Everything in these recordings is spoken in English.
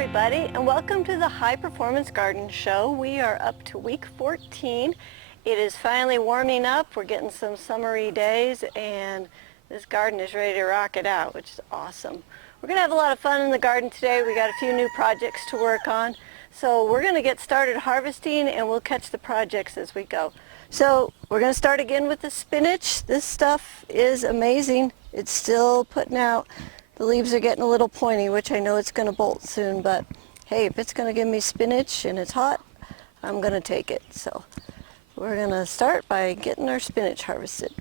everybody, and welcome to the High Performance Garden Show. We are up to week 14. It is finally warming up. We're getting some summery days, and this garden is ready to rock it out, which is awesome. We're going to have a lot of fun in the garden today. We got a few new projects to work on. So we're going to get started harvesting, and we'll catch the projects as we go. So we're going to start again with the spinach. This stuff is amazing. It's still putting out. The leaves are getting a little pointy, which I know it's going to bolt soon, but hey, if it's going to give me spinach and it's hot, I'm going to take it. So we're going to start by getting our spinach harvested.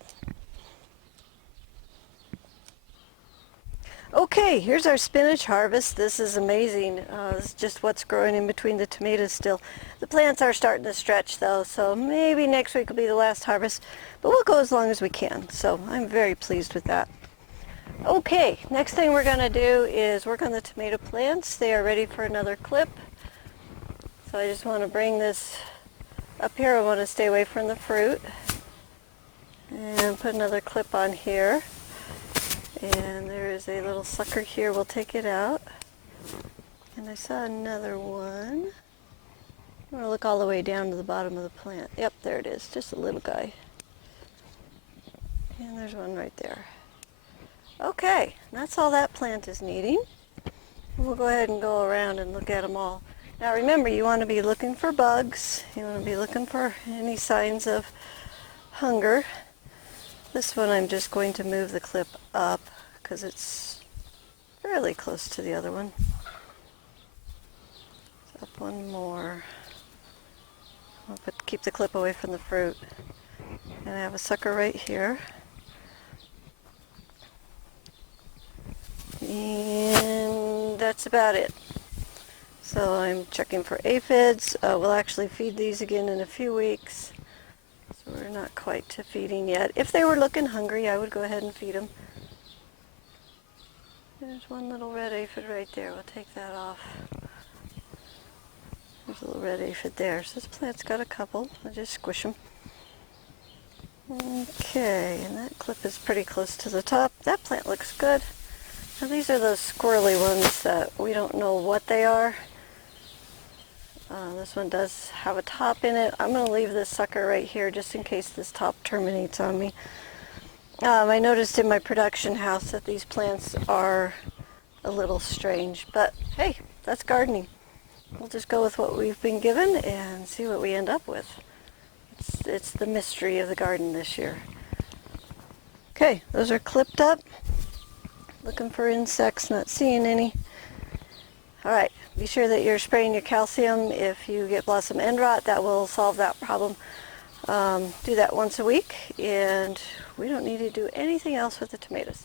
Okay, here's our spinach harvest. This is amazing. This is just what's growing in between the tomatoes still. The plants are starting to stretch though, so maybe next week will be the last harvest, but we'll go as long as we can. So I'm very pleased with that. Okay, next thing we're going to do is work on the tomato plants. They are ready for another clip. So I just want to bring this up here. I want to stay away from the fruit. And put another clip on here. And there is a little sucker here. We'll take it out. And I saw another one. I'm going to look all the way down to the bottom of the plant. Yep, there it is. Just a little guy. And there's one right there. Okay, that's all that plant is needing. We'll go ahead and go around and look at them all. Now remember, you want to be looking for bugs. You want to be looking for any signs of hunger. This one I'm just going to move the clip up because it's fairly close to the other one. Up one more. I'll keep the clip away from the fruit. And I have a sucker right here. And that's about it. So I'm checking for aphids. We'll actually feed these again in a few weeks. So we're not quite to feeding yet. If they were looking hungry, I would go ahead and feed them. There's one little red aphid right there. We'll take that off. There's a little red aphid there. So this plant's got a couple. I'll just squish them. Okay, and that clip is pretty close to the top. That plant looks good. Now these are those squirrely ones that we don't know what they are. This one does have a top in it. I'm going to leave this sucker right here just in case this top terminates on me. I noticed in my production house that these plants are a little strange, but hey, that's gardening. We'll just go with what we've been given and see what we end up with. It's the mystery of the garden this year. Okay, those are clipped up. Looking for insects, not seeing any. Alright, be sure that you're spraying your calcium. If you get blossom end rot, that will solve that problem. Do that once a week, and we don't need to do anything else with the tomatoes.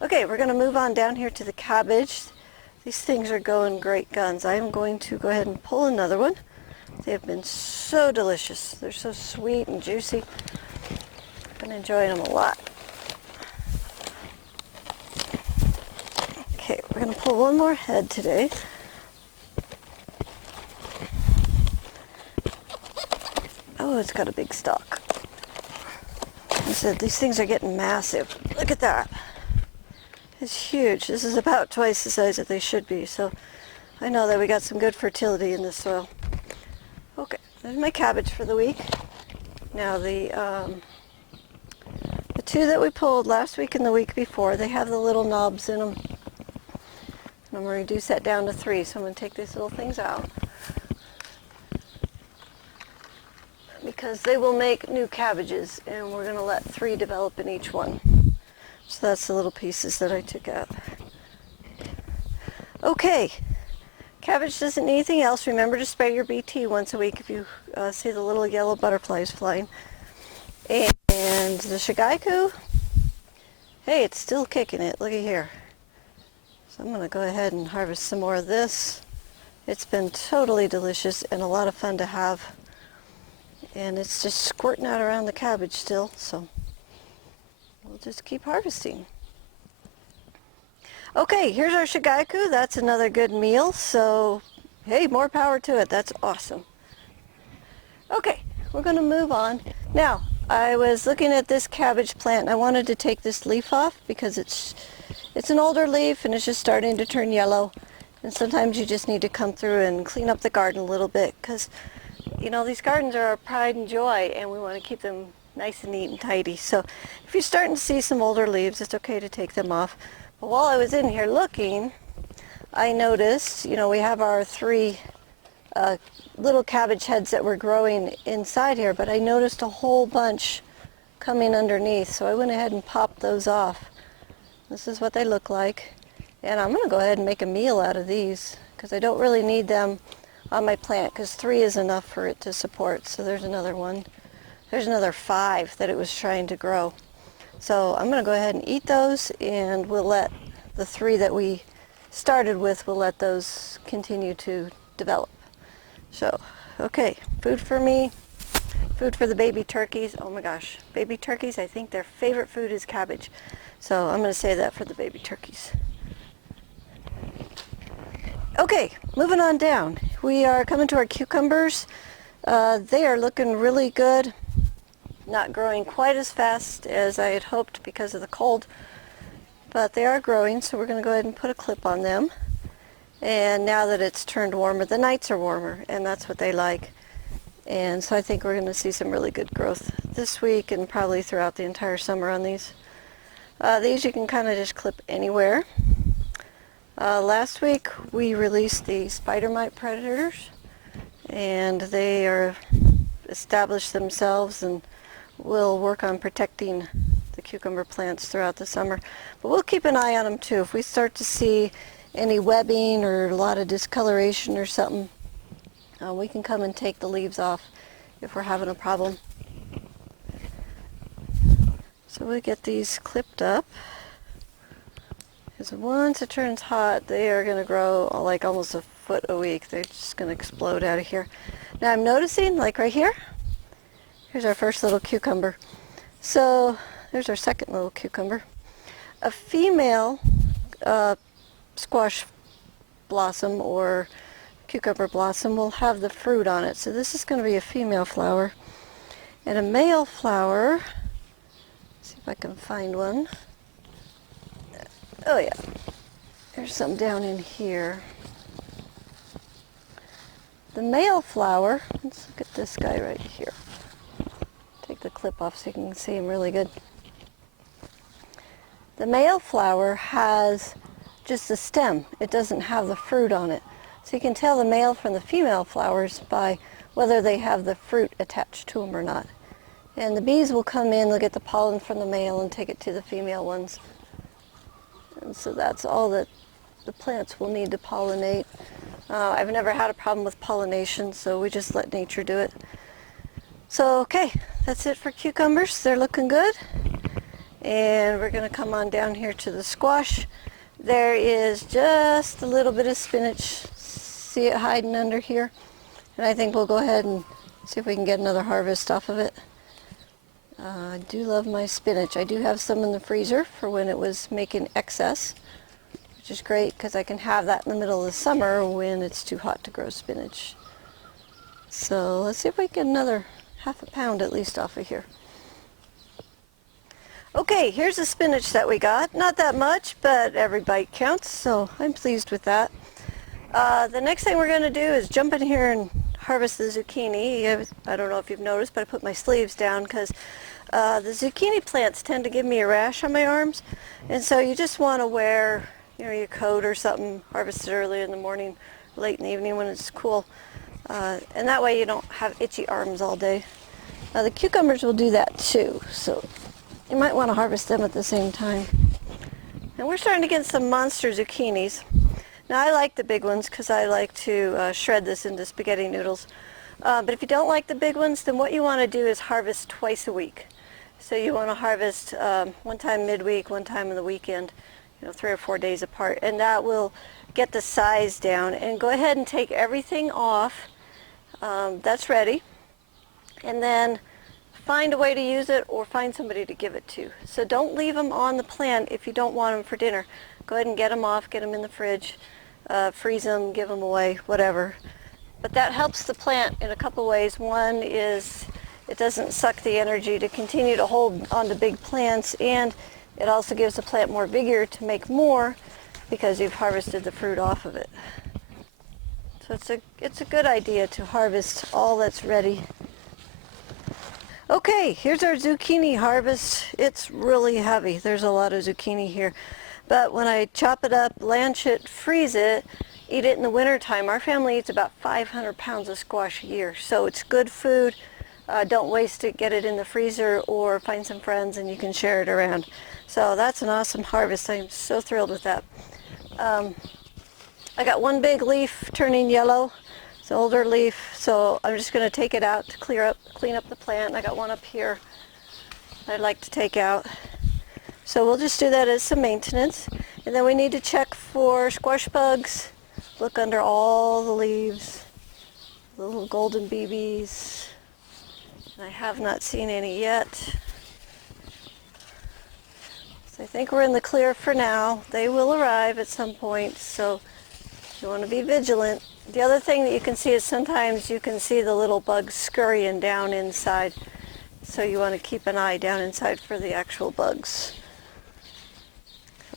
Okay, we're going to move on down here to the cabbage. These things are going great guns. I am going to go ahead and pull another one. They have been so delicious. They're so sweet and juicy. I've been enjoying them a lot. Okay, we're going to pull one more head today. Oh, it's got a big stalk. I said, these things are getting massive. Look at that. It's huge. This is about twice the size that they should be, so I know that we got some good fertility in this soil. Okay, there's my cabbage for the week. Now the two that we pulled last week and the week before, they have the little knobs in them. I'm going to reduce that down to 3, so I'm going to take these little things out because they will make new cabbages, and we're going to let 3 develop in each one. So that's the little pieces that I took out. Okay, cabbage doesn't need anything else. Remember to spray your BT once a week if you see the little yellow butterflies flying. And the shigaiku, hey, it's still kicking it. Look at here. So I'm going to go ahead and harvest some more of this. It's been totally delicious and a lot of fun to have. And it's just squirting out around the cabbage still, so we'll just keep harvesting. Okay, here's our shigaiku. That's another good meal, so hey, more power to it. That's awesome. Okay, we're going to move on. Now, I was looking at this cabbage plant and I wanted to take this leaf off because it's an older leaf and it's just starting to turn yellow. And sometimes you just need to come through and clean up the garden a little bit, because you know, these gardens are our pride and joy, and we want to keep them nice and neat and tidy. So if you're starting to see some older leaves, it's okay to take them off. But while I was in here looking, I noticed, you know, we have our 3 little cabbage heads that were growing inside here, but I noticed a whole bunch coming underneath, so I went ahead and popped those off. This is what they look like, and I'm going to go ahead and make a meal out of these, because I don't really need them on my plant, because 3 is enough for it to support. So there's another one. There's another 5 that it was trying to grow. So I'm going to go ahead and eat those, and we'll let the 3 that we started with, we'll let those continue to develop. So, okay, food for me, food for the baby turkeys. Oh my gosh, baby turkeys, I think their favorite food is cabbage. So I'm going to say that for the baby turkeys. Okay, moving on down. We are coming to our cucumbers. They are looking really good. Not growing quite as fast as I had hoped because of the cold, but they are growing, so we're going to go ahead and put a clip on them. And now that it's turned warmer, the nights are warmer, and that's what they like. And so I think we're going to see some really good growth this week and probably throughout the entire summer on these. These you can kind of just clip anywhere. Last week we released the spider mite predators, and they are established themselves and will work on protecting the cucumber plants throughout the summer. But we'll keep an eye on them too. If we start to see any webbing or a lot of discoloration or something, we can come and take the leaves off if we're having a problem. So we'll get these clipped up, because once it turns hot, they are going to grow like almost a foot a week. They're just going to explode out of here. Now I'm noticing, like right here, here's our first little cucumber. So there's our second little cucumber. A female squash blossom or cucumber blossom will have the fruit on it. So this is going to be a female flower. And a male flower, see if I can find one. Oh yeah, there's some down in here. The male flower, let's look at this guy right here. Take the clip off so you can see him really good. The male flower has just the stem. It doesn't have the fruit on it. So you can tell the male from the female flowers by whether they have the fruit attached to them or not. And the bees will come in, they'll get the pollen from the male and take it to the female ones. And so that's all that the plants will need to pollinate. I've never had a problem with pollination, so we just let nature do it. So, okay, that's it for cucumbers. They're looking good. And we're going to come on down here to the squash. There is just a little bit of spinach. See it hiding under here? And I think we'll go ahead and see if we can get another harvest off of it. I do love my spinach. I do have some in the freezer for when it was making excess, which is great because I can have that in the middle of the summer when it's too hot to grow spinach. So let's see if we can get another half a pound at least off of here. Okay, here's the spinach that we got. Not that much, but every bite counts, so I'm pleased with that. The next thing we're going to do is jump in here and harvest the zucchini. I don't know if you've noticed, but I put my sleeves down because the zucchini plants tend to give me a rash on my arms, and so you just want to wear, you know, your coat or something, harvest it early in the morning, late in the evening when it's cool, and that way you don't have itchy arms all day. The cucumbers will do that too, so you might want to harvest them at the same time. And we're starting to get some monster zucchinis. Now I like the big ones because I like to shred this into spaghetti noodles. But if you don't like the big ones, then what you want to do is harvest twice a week. So you want to harvest one time midweek, one time on the weekend, you know, 3 or 4 days apart. And that will get the size down. And go ahead and take everything off that's ready. And then find a way to use it or find somebody to give it to. So don't leave them on the plant if you don't want them for dinner. Go ahead and get them off, get them in the fridge. Freeze them, give them away, whatever. But that helps the plant in a couple ways. One is it doesn't suck the energy to continue to hold on to big plants, and it also gives the plant more vigor to make more because you've harvested the fruit off of it. So it's a good idea to harvest all that's ready. Okay, here's our zucchini harvest. It's really heavy. There's a lot of zucchini here. But when I chop it up, blanch it, freeze it, eat it in the wintertime, our family eats about 500 pounds of squash a year. So it's good food. Don't waste it. Get it in the freezer or find some friends and you can share it around. So that's an awesome harvest. I'm so thrilled with that. I got one big leaf turning yellow. It's an older leaf, so I'm just going to take it out to clean up the plant. I got one up here I'd like to take out. So we'll just do that as some maintenance. And then we need to check for squash bugs. Look under all the leaves, the little golden BBs. I have not seen any yet. So I think we're in the clear for now. They will arrive at some point, so you want to be vigilant. The other thing that you can see is sometimes you can see the little bugs scurrying down inside. So you want to keep an eye down inside for the actual bugs.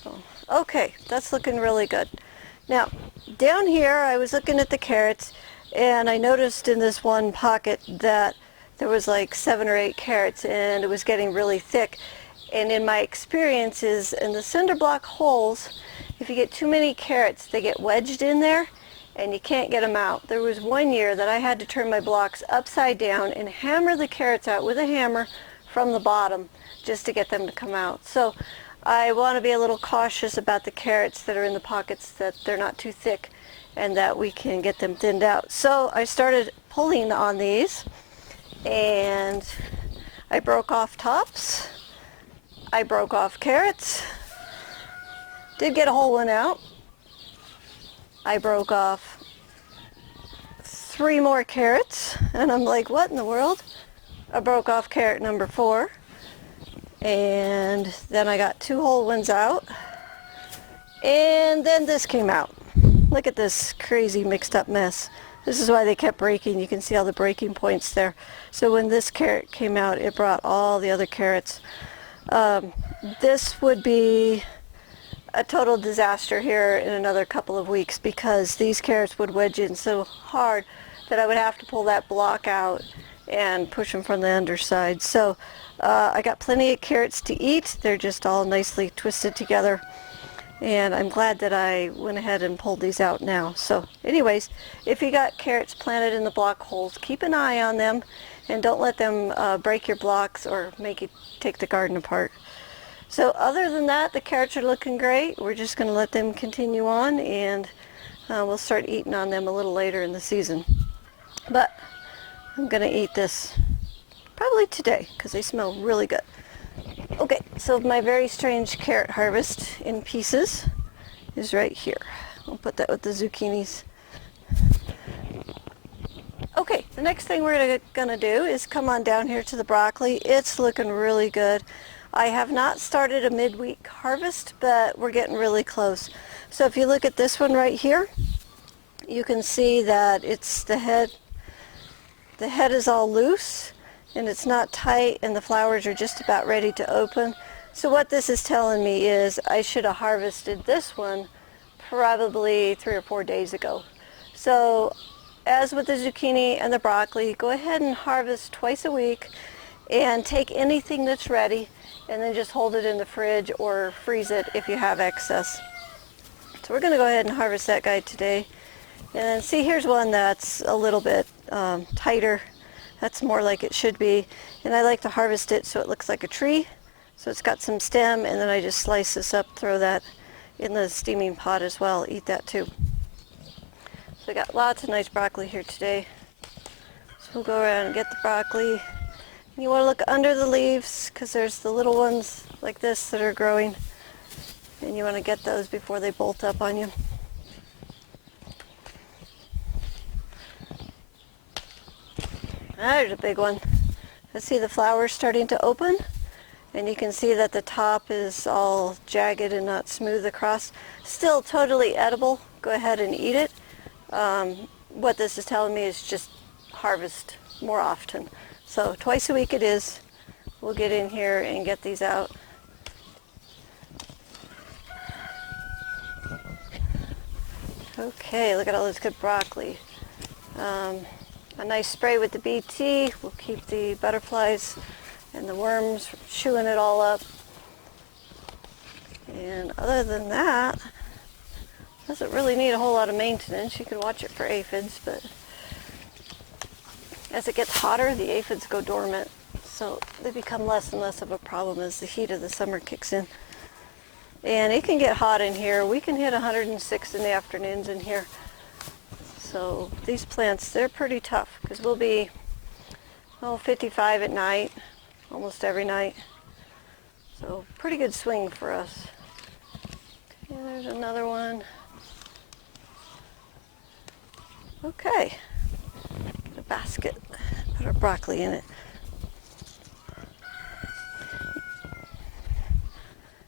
So, okay, that's looking really good. Now, down here I was looking at the carrots and I noticed in this one pocket that there was like 7 or 8 carrots and it was getting really thick. And in my experiences in the cinder block holes, if you get too many carrots, they get wedged in there and you can't get them out. There was one year that I had to turn my blocks upside down and hammer the carrots out with a hammer from the bottom just to get them to come out. So I want to be a little cautious about the carrots that are in the pockets, that they're not too thick and that we can get them thinned out. So I started pulling on these and I broke off tops. I broke off carrots. Did get a whole one out. I broke off 3 more carrots and I'm like, what in the world? I broke off carrot number 4 and then I got 2 whole ones out and then this came out. Look at this crazy mixed up mess. This is why they kept breaking. You can see all the breaking points there. So when this carrot came out, it brought all the other carrots. This would be a total disaster here in another couple of weeks because these carrots would wedge in so hard that I would have to pull that block out and push them from the underside. So I got plenty of carrots to eat. They're just all nicely twisted together and I'm glad that I went ahead and pulled these out now. So anyways, if you got carrots planted in the block holes, keep an eye on them and don't let them break your blocks or make you take the garden apart. So other than that, the carrots are looking great. We're just going to let them continue on and we'll start eating on them a little later in the season. But I'm going to eat this probably today because they smell really good. Okay, so my very strange carrot harvest in pieces is right here. I'll put that with the zucchinis. Okay, the next thing we're going to do is come on down here to the broccoli. It's looking really good. I have not started a midweek harvest, but we're getting really close. So if you look at this one right here, you can see that it's the head is all loose and it's not tight and the flowers are just about ready to open. So what this is telling me is I should have harvested this one probably 3 or 4 days ago. So as with the zucchini and the broccoli, go ahead and harvest twice a week and take anything that's ready and then just hold it in the fridge or freeze it if you have excess. So we're going to go ahead and harvest that guy today. And then see, here's one that's a little bit tighter. That's more like it should be. And I like to harvest it so it looks like a tree. So it's got some stem and then I just slice this up, throw that in the steaming pot as well. Eat that too. So we got lots of nice broccoli here today. So we'll go around and get the broccoli. You want to look under the leaves because there's the little ones like this that are growing and you want to get those before they bolt up on you. There's a big one. Let's see the flowers starting to open and you can see that the top is all jagged and not smooth across. Still totally edible. Go ahead and eat it. What this is telling me is just harvest more often. So twice a week it is. We'll get in here and get these out. Okay, look at all this good broccoli. A nice spray with the BT will keep the butterflies and the worms from chewing it all up. And other than that, doesn't really need a whole lot of maintenance. You can watch it for aphids, but as it gets hotter, the aphids go dormant. So they become less and less of a problem as the heat of the summer kicks in. And it can get hot in here. We can hit 106 in the afternoons in here. So these plants, they're pretty tough because we'll be 55 at night, almost every night. So pretty good swing for us. Okay, there's another one. Okay, get a basket, put our broccoli in it.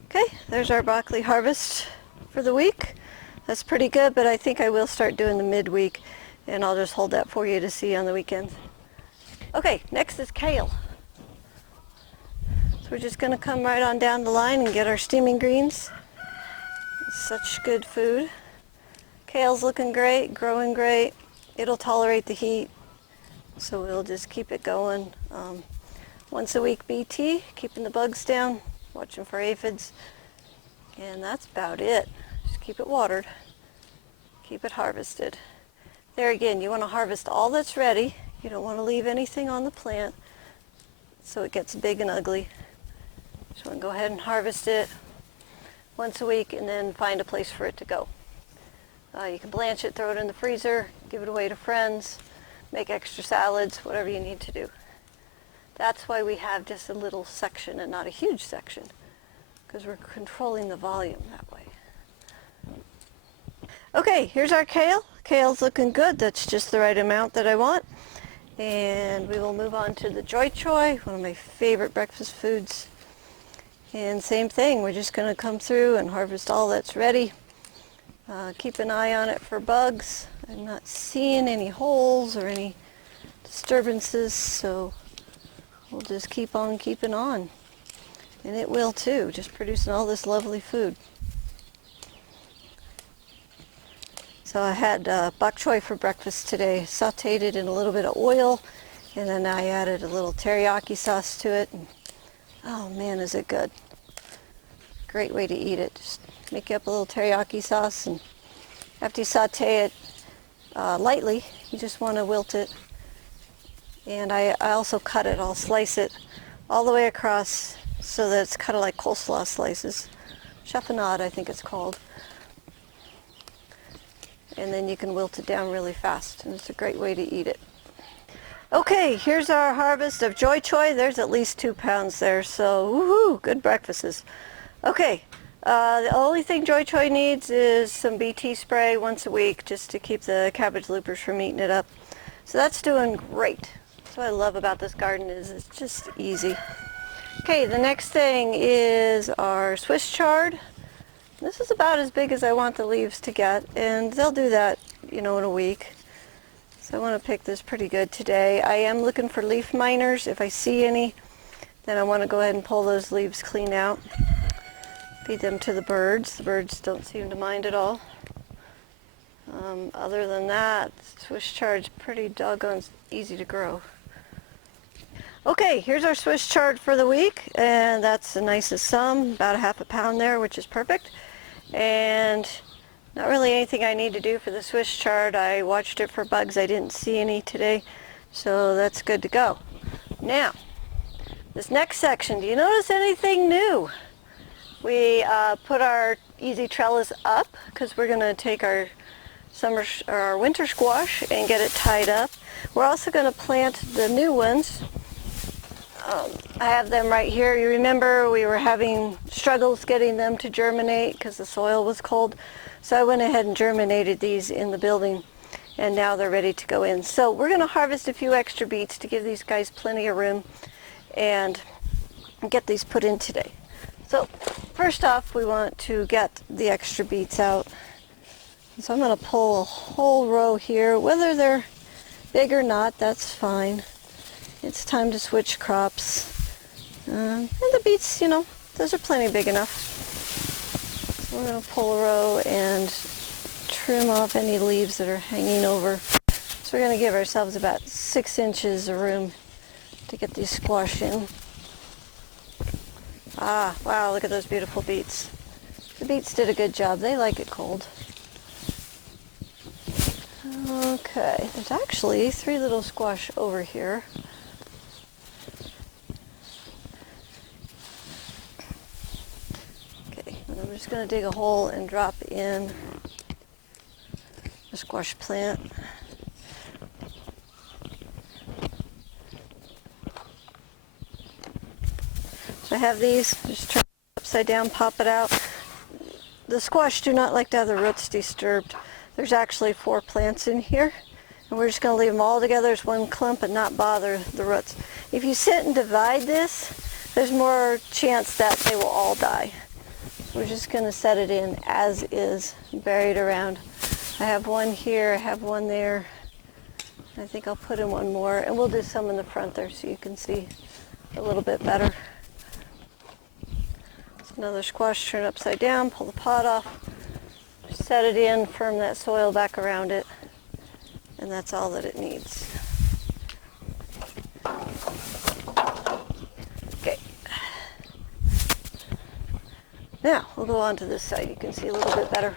Okay, there's our broccoli harvest for the week. That's pretty good, but I think I will start doing the midweek, and I'll just hold that for you to see on the weekends. Okay, next is kale. So we're just going to come right on down the line and get our steaming greens. It's such good food. Kale's looking great, growing great. It'll tolerate the heat, so we'll just keep it going. Once a week BT, keeping the bugs down, watching for aphids, and that's about it. Just keep it watered, keep it harvested. There again, you want to harvest all that's ready. You don't want to leave anything on the plant so it gets big and ugly. Just want to go ahead and harvest it once a week and then find a place for it to go. You can blanch it, throw it in the freezer, give it away to friends, make extra salads, whatever you need to do. That's why we have just a little section and not a huge section, because we're controlling the volume that way. Okay, here's our kale. Kale's looking good. That's just the right amount that I want. And we will move on to the Joy Choy, one of my favorite breakfast foods. And same thing, we're just going to come through and harvest all that's ready. Keep an eye on it for bugs. I'm not seeing any holes or any disturbances, so we'll just keep on keeping on. And it will too, just producing all this lovely food. So I had bok choy for breakfast today. Sauteed it in a little bit of oil, and then I added a little teriyaki sauce to it. And, oh man, is it good. Great way to eat it. Just make up a little teriyaki sauce, and after you saute it lightly, you just want to wilt it. And I also cut it. I'll slice it all the way across so that it's kind of like coleslaw slices. Chiffonade, I think it's called. And then you can wilt it down really fast, and it's a great way to eat it. Okay, here's our harvest of Joy Choy. There's at least 2 pounds there, so woohoo, good breakfasts. Okay, the only thing Joy Choy needs is some BT spray once a week just to keep the cabbage loopers from eating it up. So that's doing great. That's what I love about this garden is it's just easy. Okay, the next thing is our Swiss chard. This is about as big as I want the leaves to get, and they'll do that, in a week. So I want to pick this pretty good today. I am looking for leaf miners. If I see any, then I want to go ahead and pull those leaves clean out. Feed them to the birds. The birds don't seem to mind at all. Other than that, Swiss chard's pretty doggone easy to grow. Okay, here's our Swiss chard for the week, and that's the nicest sum, about a half a pound there, which is perfect. And not really anything I need to do for the Swiss chard. I watched it for bugs. I didn't see any today, so that's good to go. Now, this next section, do you notice anything new? We put our easy trellis up because we're going to take our winter squash and get it tied up. We're also going to plant the new ones. I have them right here. You remember we were having struggles getting them to germinate because the soil was cold. So I went ahead and germinated these in the building, and now they're ready to go in. So we're going to harvest a few extra beets to give these guys plenty of room and get these put in today. So first off, we want to get the extra beets out. So I'm going to pull a whole row here. Whether they're big or not, that's fine. It's time to switch crops. And the beets, those are plenty big enough. So we're going to pull a row and trim off any leaves that are hanging over. So we're going to give ourselves about 6 inches of room to get these squash in. Ah, wow, look at those beautiful beets. The beets did a good job. They like it cold. Okay, there's actually 3 little squash over here. Okay, and I'm just going to dig a hole and drop in a squash plant. So I have these, just turn it upside down, pop it out. The squash do not like to have the roots disturbed. There's actually 4 plants in here, and we're just going to leave them all together as one clump and not bother the roots. If you sit and divide this, there's more chance that they will all die. We're just going to set it in as is, buried around. I have one here, I have one there. I think I'll put in one more, and we'll do some in the front there so you can see a little bit better. Another squash, turn upside down, pull the pot off, set it in, firm that soil back around it, and that's all that it needs. Okay. Now, we'll go on to this side. You can see a little bit better.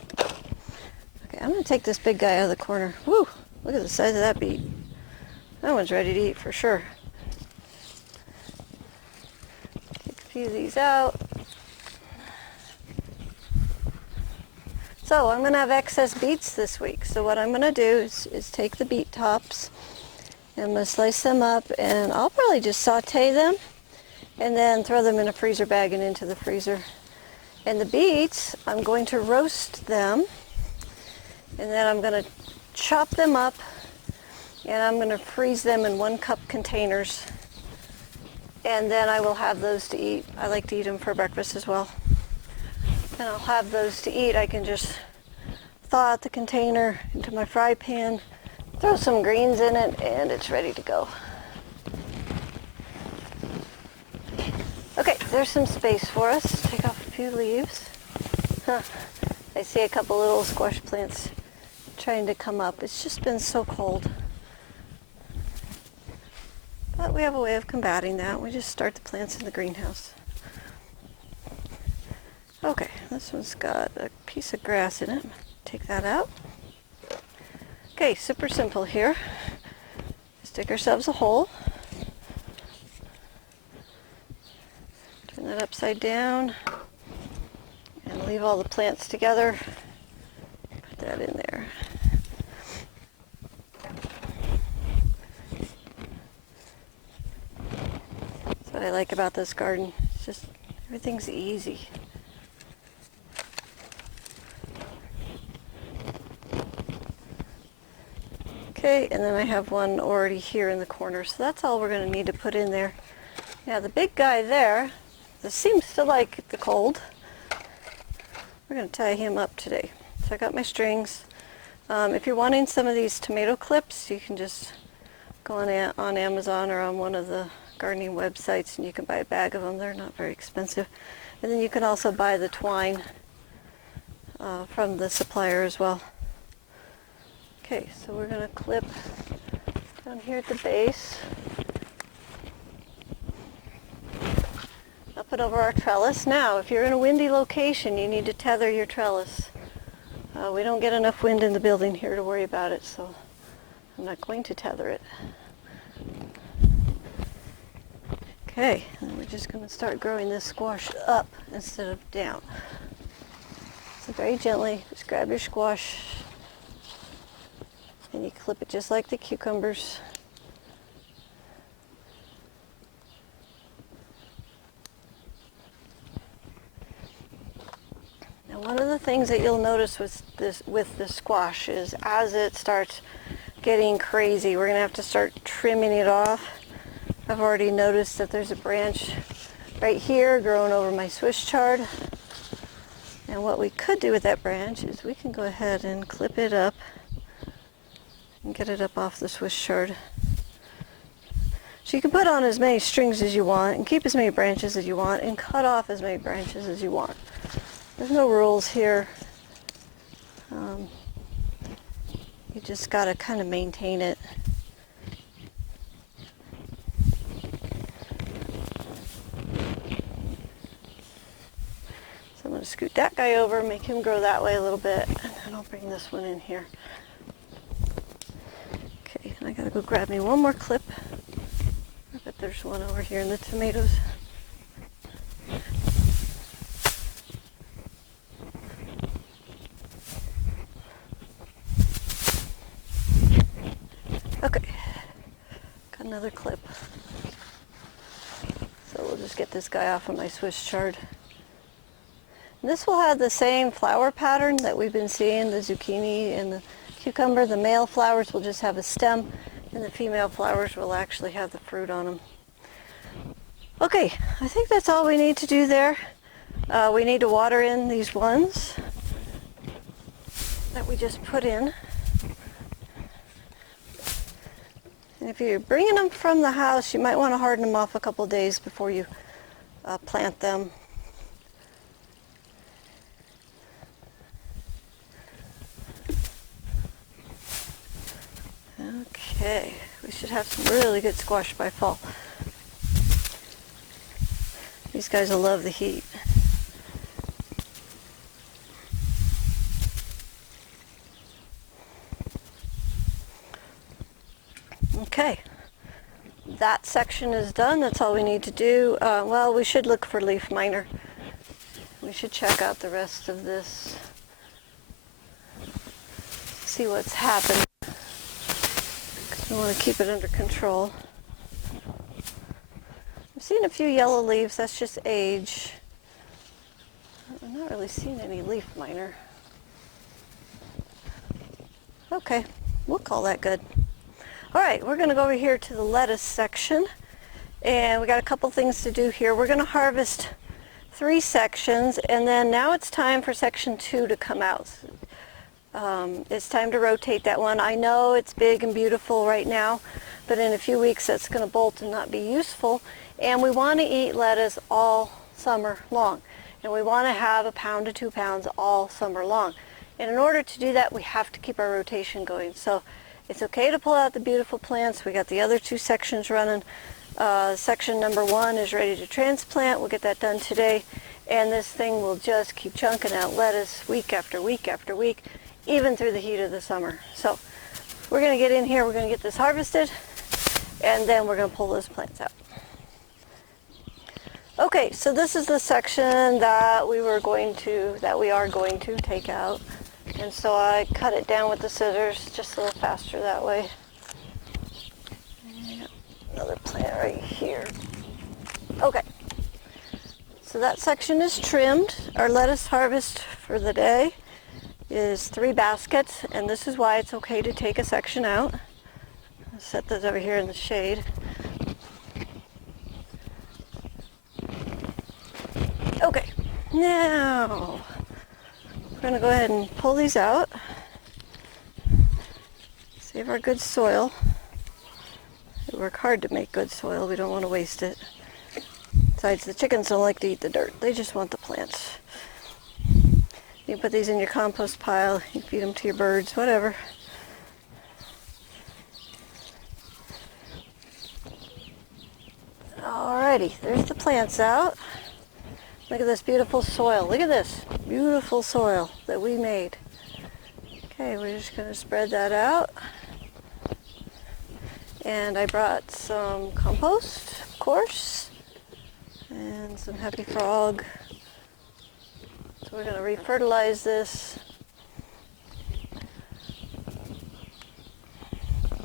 Okay, I'm going to take this big guy out of the corner. Woo! Look at the size of that beet. That one's ready to eat for sure. Take a few of these out. So I'm going to have excess beets this week. So what I'm going to do is take the beet tops and I'm going to slice them up, and I'll probably just saute them and then throw them in a freezer bag and into the freezer. And the beets, I'm going to roast them, and then I'm going to chop them up, and I'm going to freeze them in 1-cup containers, and then I will have those to eat. I like to eat them for breakfast as well. And I'll have those to eat. I can just thaw out the container into my fry pan, throw some greens in it, and it's ready to go. Okay, there's some space for us. Take off a few leaves. I see a couple little squash plants trying to come up. It's just been so cold. But we have a way of combating that. We just start the plants in the greenhouse. Okay, this one's got a piece of grass in it. Take that out. Okay, super simple here. Just dig ourselves a hole. Turn that upside down and leave all the plants together. Put that in there. That's what I like about this garden. It's just everything's easy. Okay, and then I have one already here in the corner, so that's all we're going to need to put in there. Now the big guy there, this seems to like the cold. We're going to tie him up today. So I got my strings. If you're wanting some of these tomato clips, you can just go on Amazon or on one of the gardening websites and you can buy a bag of them. They're not very expensive. And then you can also buy the twine from the supplier as well. Okay, so we're going to clip down here at the base. Up and over our trellis. Now, if you're in a windy location, you need to tether your trellis. We don't get enough wind in the building here to worry about it, so I'm not going to tether it. Okay, and we're just going to start growing this squash up instead of down. So very gently, just grab your squash and you clip it just like the cucumbers. Now one of the things that you'll notice with this squash is as it starts getting crazy, we're going to have to start trimming it off. I've already noticed that there's a branch right here growing over my Swiss chard. And what we could do with that branch is we can go ahead and clip it up and get it up off the Swiss chard. So you can put on as many strings as you want and keep as many branches as you want and cut off as many branches as you want. There's no rules here. You just got to kind of maintain it. So I'm going to scoot that guy over, make him grow that way a little bit, and then I'll bring this one in here. Okay, and I got to go grab me one more clip. I bet there's one over here in the tomatoes. Okay, got another clip. So we'll just get this guy off of my Swiss chard. And this will have the same flower pattern that we've been seeing, the zucchini and the cucumber. The male flowers will just have a stem, and the female flowers will actually have the fruit on them. Okay, I think that's all we need to do there. We need to water in these ones that we just put in. And if you're bringing them from the house, you might want to harden them off a couple days before you plant them. Okay, we should have some really good squash by fall. These guys will love the heat. Okay, that section is done. That's all we need to do. Well, we should look for leaf miner. We should check out the rest of this, see what's happened, because we want to keep it under control. I've seen a few yellow leaves. That's just age. I'm not really seeing any leaf miner. Okay, we'll call that good. All right, we're going to go over here to the lettuce section, and we got a couple things to do here. We're going to harvest 3 sections, and then now it's time for section 2 to come out. It's time to rotate that one. I know it's big and beautiful right now, but in a few weeks that's going to bolt and not be useful. And we want to eat lettuce all summer long, and we want to have 1 pound to 2 pounds all summer long. And in order to do that, we have to keep our rotation going. So it's okay to pull out the beautiful plants. We got the other 2 sections running. Section number 1 is ready to transplant. We'll get that done today. And this thing will just keep chunking out lettuce week after week after week, even through the heat of the summer. So we're going to get in here, we're going to get this harvested, and then we're going to pull those plants out. Okay, so this is the section that we are going to take out. And so I cut it down with the scissors, just a little faster that way. And another plant right here. Okay, so that section is trimmed. Our lettuce harvest for the day is 3 baskets, and this is why it's okay to take a section out. I'll set those over here in the shade. Okay, now we're going to go ahead and pull these out. Save our good soil. We work hard to make good soil. We don't want to waste it. Besides, the chickens don't like to eat the dirt. They just want the plants. You can put these in your compost pile. You can feed them to your birds, whatever. Alrighty, there's the plants out. Look at this beautiful soil. Look at this beautiful soil that we made. Okay, we're just going to spread that out. And I brought some compost, of course, and some Happy Frog. So we're going to refertilize this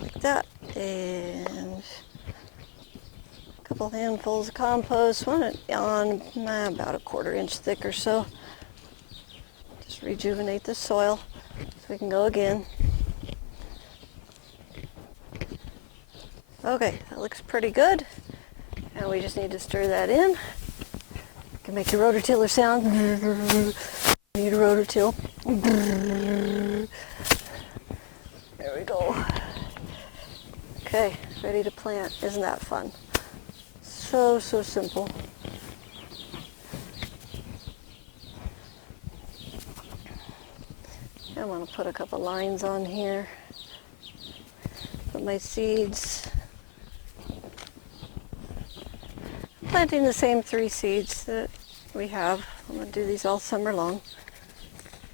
like that. And a couple handfuls of compost, one on about 1/4 inch thick or so. Just rejuvenate the soil so we can go again. Okay, that looks pretty good. And we just need to stir that in. You can make your rototiller sound. Need a rototill. There we go. Okay, ready to plant. Isn't that fun? So simple. I'm going to put a couple lines on here. Put my seeds. Planting the same 3 seeds that we have. I'm going to do these all summer long.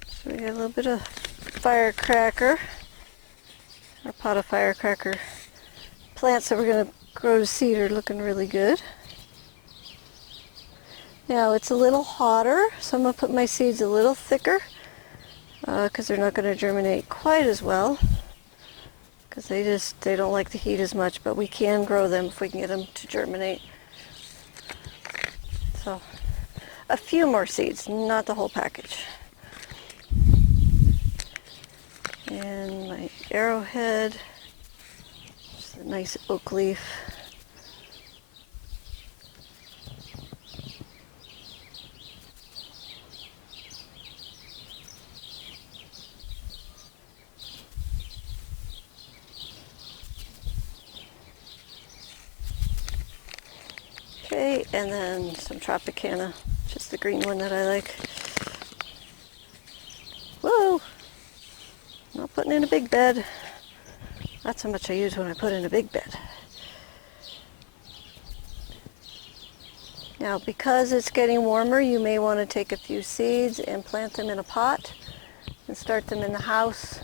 So we got a little bit of firecracker. Our pot of firecracker plants that we're going to grow to seed are looking really good. Now it's a little hotter, so I'm going to put my seeds a little thicker because they're not going to germinate quite as well because they don't like the heat as much, but we can grow them if we can get them to germinate. So a few more seeds, not the whole package. And my arrowhead, just a nice oak leaf. Okay, and then some Tropicana, just the green one that I like. Whoa! Not putting in a big bed. That's how much I use when I put in a big bed. Now, because it's getting warmer, you may want to take a few seeds and plant them in a pot and start them in the house,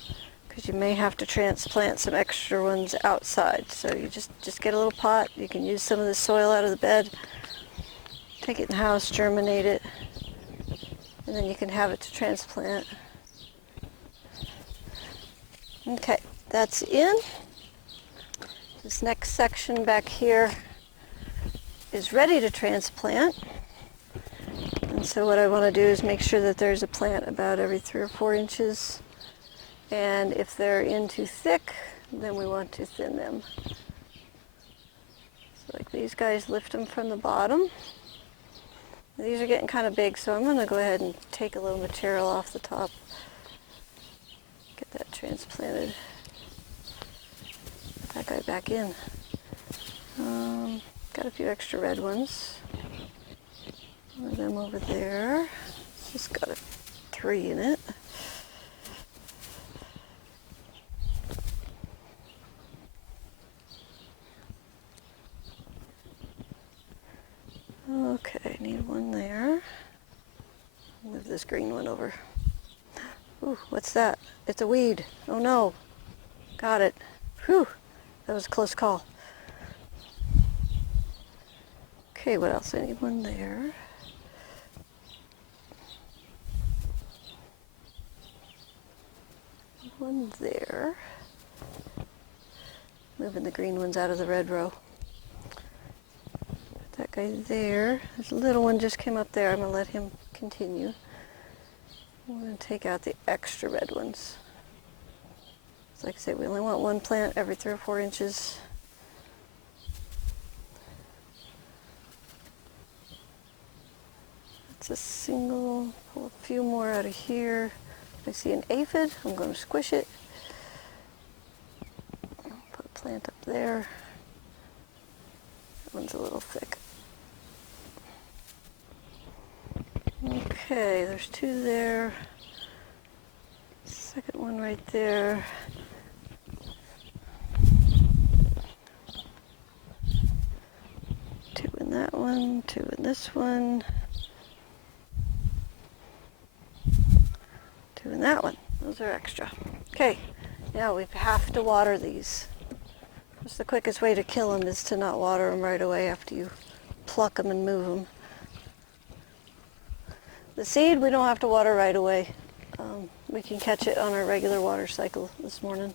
because you may have to transplant some extra ones outside. So you just get a little pot. You can use some of the soil out of the bed, take it in the house, germinate it, and then you can have it to transplant. Okay, that's in. This next section back here is ready to transplant. And so what I want to do is make sure that there's a plant about every 3 or 4 inches. And if they're in too thick, then we want to thin them. So like these guys, lift them from the bottom. These are getting kind of big, so I'm going to go ahead and take a little material off the top. Get that transplanted. Put that guy back in. Got a few extra red ones. One of them over there. It's just got a 3 in it. Okay, need one there. Move this green one over. Ooh, what's that? It's a weed. Oh no. Got it. Whew, that was a close call. Okay, what else? I need one there. One there. Moving the green ones out of the red row. Put that guy there. There's a little one just came up there. I'm going to let him continue. I'm going to take out the extra red ones. So like I say, we only want one plant every 3 or 4 inches. That's a single. Pull a few more out of here. If I see an aphid, I'm going to squish it. Put a plant up there. That one's a little thick. Okay, there's 2 there. Second one right there. 2 in that one, 2 in this one. 2 in that one. Those are extra. Okay, now we have to water these. Just the quickest way to kill them is to not water them right away after you pluck them and move them. The seed we don't have to water right away. We can catch it on our regular water cycle this morning.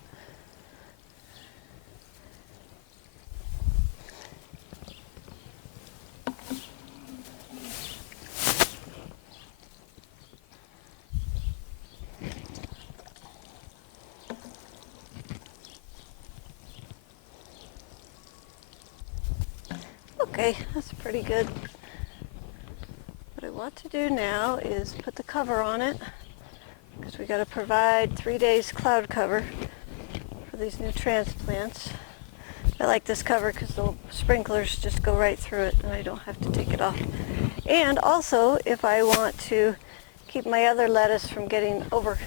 Okay, that's pretty good. What I want to do now is put the cover on it, because we got to provide 3 days cloud cover for these new transplants. I like this cover because the sprinklers just go right through it and I don't have to take it off. And also, if I want to keep my other lettuce from getting overhung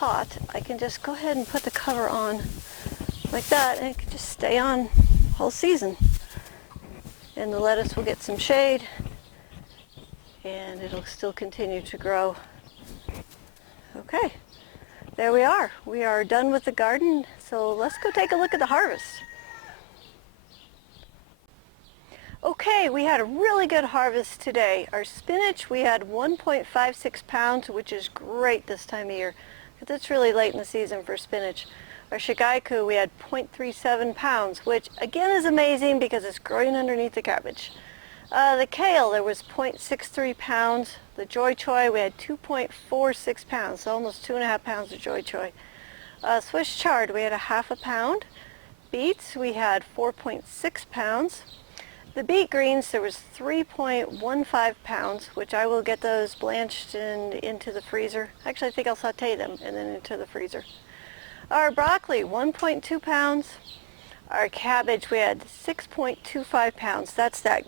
pot, I can just go ahead and put the cover on like that, and it can just stay on whole season. And the lettuce will get some shade, and it'll still continue to grow. Okay, there we are. We are done with the garden, so let's go take a look at the harvest. Okay, we had a really good harvest today. Our spinach, we had 1.56 pounds, which is great this time of year, because it's really late in the season for spinach. Our shigaiku, we had 0.37 pounds, which again is amazing because it's growing underneath the cabbage. The kale, there was 0.63 pounds. The joy choy, we had 2.46 pounds, so almost 2.5 pounds of joy choy. Swiss chard, we had 1/2 pound. Beets, we had 4.6 pounds. The beet greens, there was 3.15 pounds, which I will get those blanched and into the freezer. Actually, I think I'll saute them and then into the freezer. Our broccoli, 1.2 pounds. Our cabbage, we had 6.25 pounds. That's that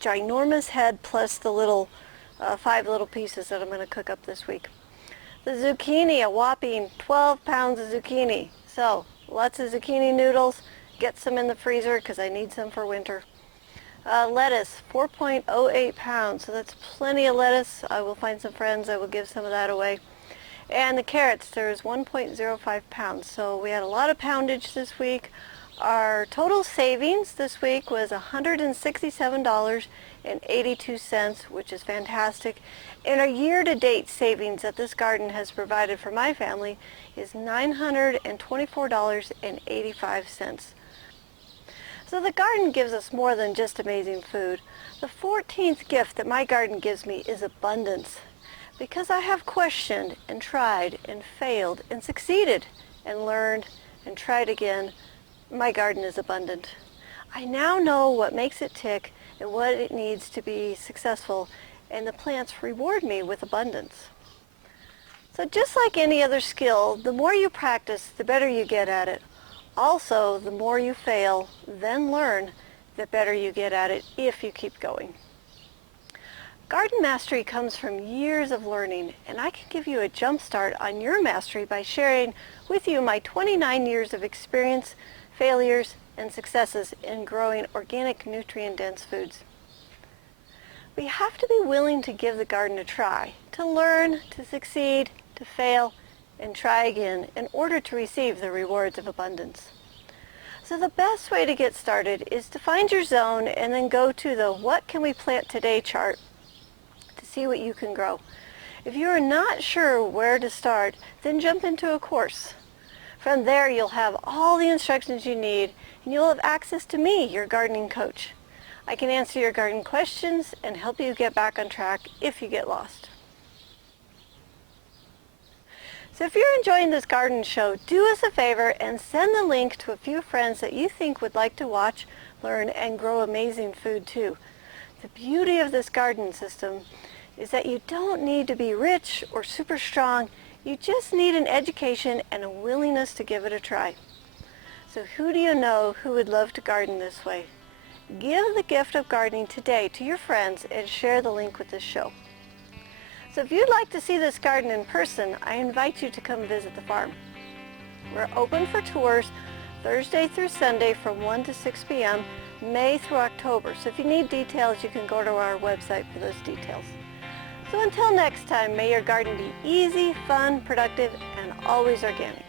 ginormous head plus the little 5 little pieces that I'm going to cook up this week. The zucchini, a whopping 12 pounds of zucchini. So lots of zucchini noodles. Get some in the freezer because I need some for winter. Lettuce, 4.08 pounds, so that's plenty of lettuce. I will find some friends, I will give some of that away. And the carrots, there's 1.05 pounds, so we had a lot of poundage this week. Our total savings this week was $167.82, which is fantastic. And our year-to-date savings that this garden has provided for my family is $924.85. So the garden gives us more than just amazing food. The 14th gift that my garden gives me is abundance. Because I have questioned and tried and failed and succeeded and learned and tried again, my garden is abundant. I now know what makes it tick and what it needs to be successful, and the plants reward me with abundance. So just like any other skill, the more you practice, the better you get at it. Also, the more you fail, then learn, the better you get at it if you keep going. Garden mastery comes from years of learning, and I can give you a jump start on your mastery by sharing with you my 29 years of experience, failures, and successes in growing organic, nutrient-dense foods. We have to be willing to give the garden a try, to learn, to succeed, to fail, and try again in order to receive the rewards of abundance. So the best way to get started is to find your zone and then go to the What Can We Plant Today chart to see what you can grow. If you are not sure where to start, then jump into a course. From there you'll have all the instructions you need, and you'll have access to me, your gardening coach. I can answer your garden questions and help you get back on track if you get lost. So if you're enjoying this garden show, do us a favor and send the link to a few friends that you think would like to watch, learn, and grow amazing food too. The beauty of this garden system is that you don't need to be rich or super strong. You just need an education and a willingness to give it a try. So who do you know who would love to garden this way? Give the gift of gardening today to your friends and share the link with this show. So if you'd like to see this garden in person, I invite you to come visit the farm. We're open for tours Thursday through Sunday from 1 to 6 p.m., May through October. So if you need details, you can go to our website for those details. So until next time, may your garden be easy, fun, productive, and always organic.